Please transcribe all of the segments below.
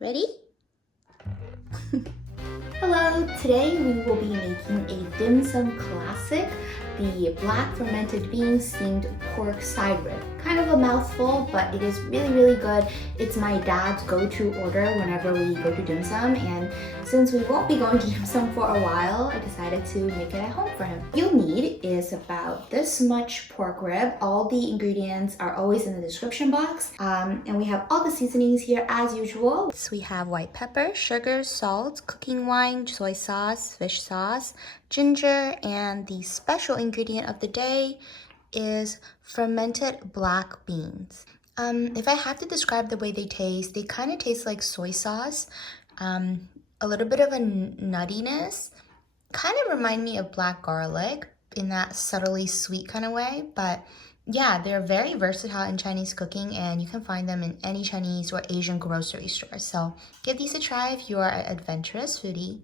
Ready? Hello, today we will be making a dim sum classic, the black fermented beans steamed pork side rib. Kind of a mouthful, but it is really good. It's my dad's go-to order whenever we go to dim sum, and since we won't be going to dim sum for a while, I decided to make it at home for him. You'll need is about this much pork rib. All the ingredients are always in the description box, and we have all the seasonings here as usual. So we have white pepper, sugar, salt, cooking wine, soy sauce, fish sauce, ginger, and the special ingredient of the day is fermented black beans. If I have to describe the way they kind of taste like soy sauce, a little bit of a nuttiness, kind of remind me of black garlic in that subtly sweet kind of way, but yeah, they're very versatile in Chinese cooking, and you can find them in any Chinese or Asian grocery store. So give these a try if you are an adventurous foodie.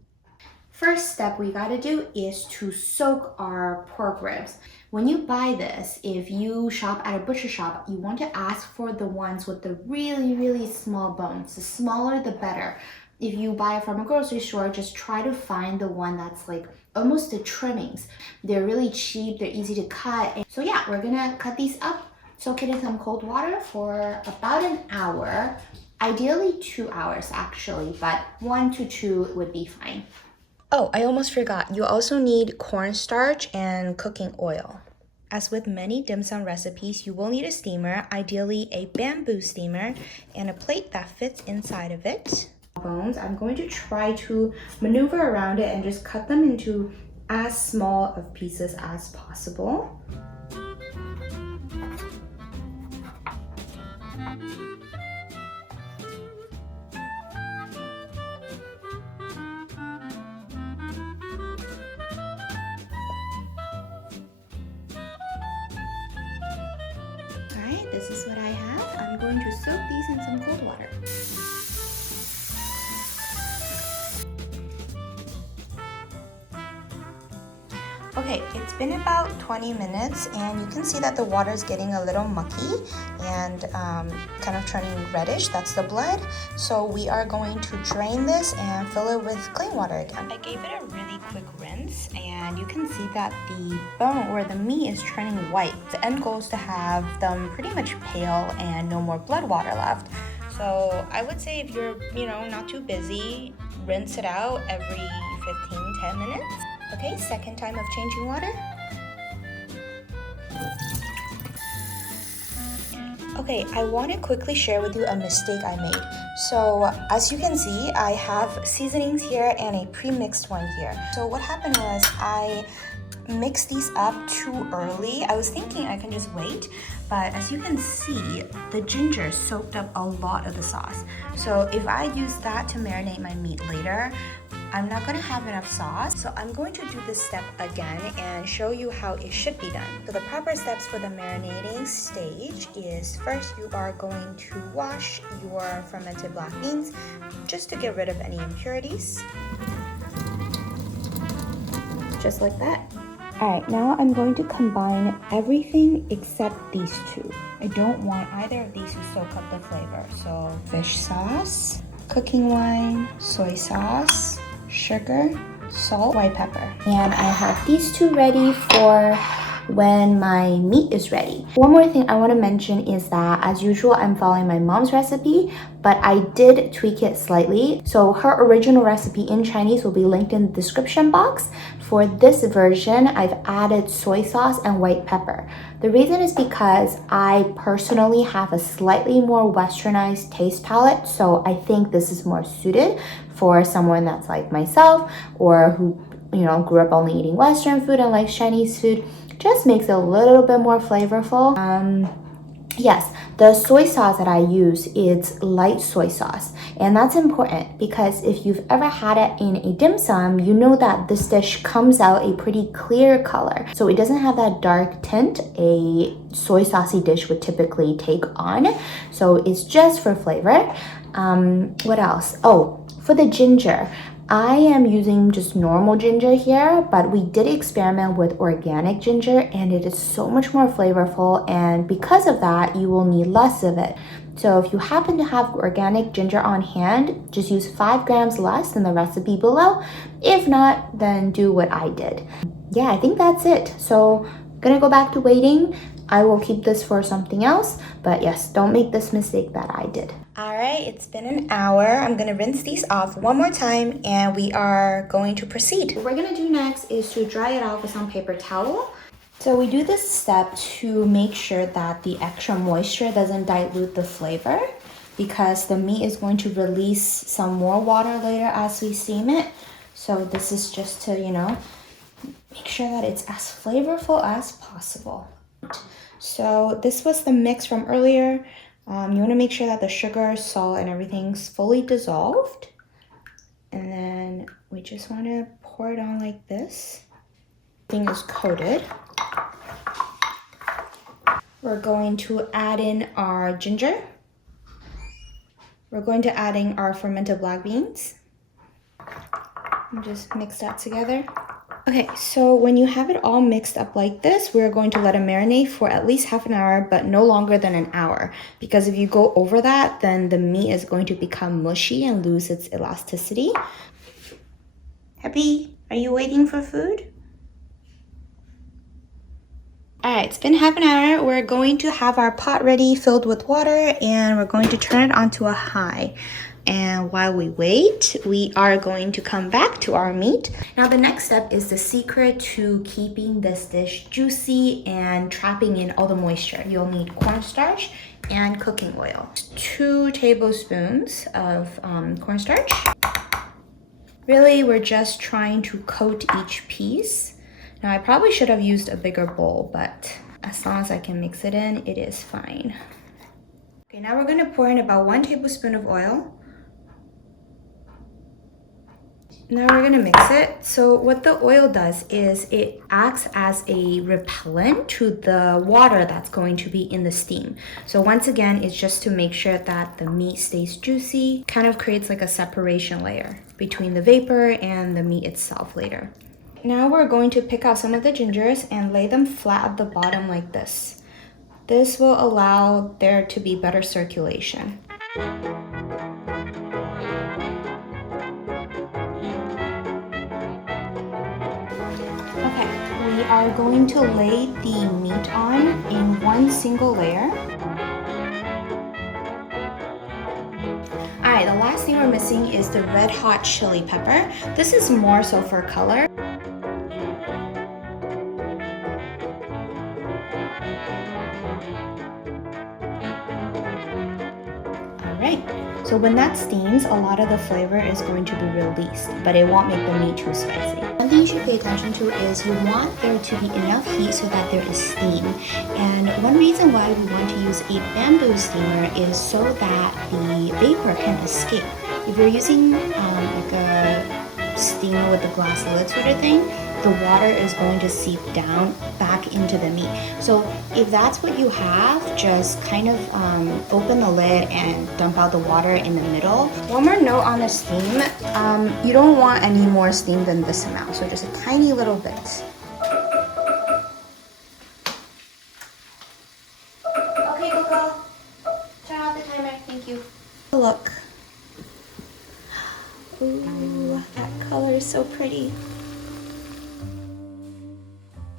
First step we gotta do is to soak our pork ribs. When you buy this, if you shop at a butcher shop, you want to ask for the ones with the really small bones. The smaller, the better. If you buy it from a grocery store, just try to find the one that's like almost the trimmings. They're really cheap, they're easy to cut. So yeah, we're gonna cut these up, soak it in some cold water for about an hour. Ideally 2 hours actually, but 1 to 2 would be fine. Oh, I almost forgot. You also need cornstarch and cooking oil. As with many dim sum recipes, you will need a steamer, ideally a bamboo steamer, and a plate that fits inside of it. Bones, I'm going to try to maneuver around it and just cut them into as small of pieces as possible. Alright, this is what I have. I'm going to soak these in some cold water. Okay, it's been about 20 minutes and you can see that the water is getting a little mucky and kind of turning reddish. That's the blood. So we are going to drain this and fill it with clean water again. I gave it a really quick rinse and you can see that the bone or the meat is turning white. The end goal is to have them pretty much pale and no more blood water left. So I would say if you're, not too busy, rinse it out every 10 minutes. Okay, second time of changing water. Okay, I want to quickly share with you a mistake I made. So as you can see, I have seasonings here and a pre-mixed one here. So what happened was I mixed these up too early. I was thinking I can just wait, but as you can see, the ginger soaked up a lot of the sauce. So if I use that to marinate my meat later, I'm not going to have enough sauce, so I'm going to do this step again and show you how it should be done. So the proper steps for the marinating stage is first you are going to wash your fermented black beans just to get rid of any impurities. Just like that. Alright, now I'm going to combine everything except these two. I don't want either of these to soak up the flavor. So fish sauce, cooking wine, soy sauce, sugar, salt, white pepper. And I have these two ready for when my meat is ready. One more thing I want to mention is that as usual, I'm following my mom's recipe, but I did tweak it slightly. So her original recipe in Chinese will be linked in the description box. For this version, I've added soy sauce and white pepper. The reason is because I personally have a slightly more westernized taste palette, so I think this is more suited for someone that's like myself or who, grew up only eating Western food and likes Chinese food. Just makes it a little bit more flavorful. Yes, the soy sauce that I use is light soy sauce, and that's important because if you've ever had it in a dim sum, you know that this dish comes out a pretty clear color. So it doesn't have that dark tint a soy saucy dish would typically take on. So it's just for flavor. What else? Oh, for the ginger. I am using just normal ginger here, but we did experiment with organic ginger and it is so much more flavorful, and because of that, you will need less of it. So if you happen to have organic ginger on hand, just use 5 grams less than the recipe below. If not, then do what I did. Yeah, I think that's it. So I'm gonna go back to waiting. I will keep this for something else, but yes, don't make this mistake that I did. All right, it's been an hour. I'm gonna rinse these off one more time and we are going to proceed. What we're gonna do next is to dry it off with some paper towel. So we do this step to make sure that the extra moisture doesn't dilute the flavor, because the meat is going to release some more water later as we steam it. So this is just to, make sure that it's as flavorful as possible. So this was the mix from earlier. You want to make sure that the sugar, salt, and everything's fully dissolved. And then we just want to pour it on like this. Everything is coated. We're going to add in our ginger. We're going to add in our fermented black beans. And just mix that together. Okay, so when you have it all mixed up like this, we're going to let it marinate for at least half an hour, but no longer than an hour. Because if you go over that, then the meat is going to become mushy and lose its elasticity. Happy? Are you waiting for food? All right, it's been half an hour. We're going to have our pot ready, filled with water, and we're going to turn it onto a high. And while we wait, we are going to come back to our meat. Now the next step is the secret to keeping this dish juicy and trapping in all the moisture. You'll need cornstarch and cooking oil. 2 tablespoons of cornstarch. Really, we're just trying to coat each piece. Now I probably should have used a bigger bowl, but as long as I can mix it in, it is fine. Okay, now we're gonna pour in about 1 tablespoon of oil. Now we're gonna mix it. So what the oil does is it acts as a repellent to the water that's going to be in the steam. So once again, it's just to make sure that the meat stays juicy, kind of creates like a separation layer between the vapor and the meat itself later. Now we're going to pick out some of the gingers and lay them flat at the bottom like this. This will allow there to be better circulation. We are going to lay the meat on in one single layer. Alright, the last thing we're missing is the red hot chili pepper. This is more so for color. Alright, so when that steams, a lot of the flavor is going to be released, but it won't make the meat too spicy. One thing you should pay attention to is you want there to be enough heat so that there is steam. And one reason why we want to use a bamboo steamer is so that the vapor can escape. If you're using like a steamer with a glass lid sort of thing, the water is going to seep down back into the meat. So if that's what you have, just kind of open the lid and dump out the water in the middle. One more note on the steam, you don't want any more steam than this amount, so just a tiny little bit. Okay, Coco, turn off the timer, thank you. Look. Ooh, that color is so pretty.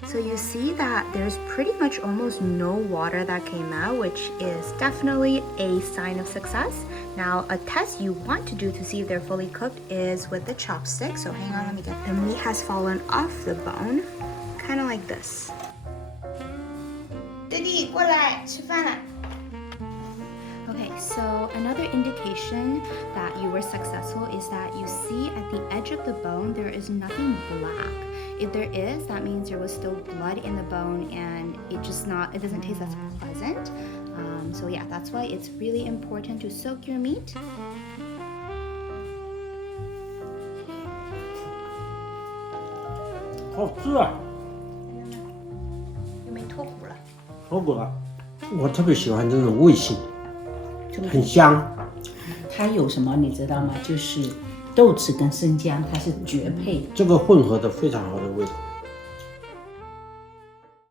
So you see that there's pretty much almost no water that came out, which is definitely a sign of success. Now, a test you want to do to see if they're fully cooked is with the chopstick. So hang on, let me get the meat has fallen off the bone, kind of like this. Daddy, 过来吃饭了. Okay, so another indication that you were successful is that you see at the edge of the bone there is nothing black. If there is, that means there was still blood in the bone and it doesn't taste as pleasant. So yeah, that's why it's really important to soak your meat. 好吃啊！有没有脱骨了？脱骨了，我特别喜欢这种味型，很香。它有什么你知道吗？就是豆豉跟生姜，它是绝配。这个混合的非常好的味道。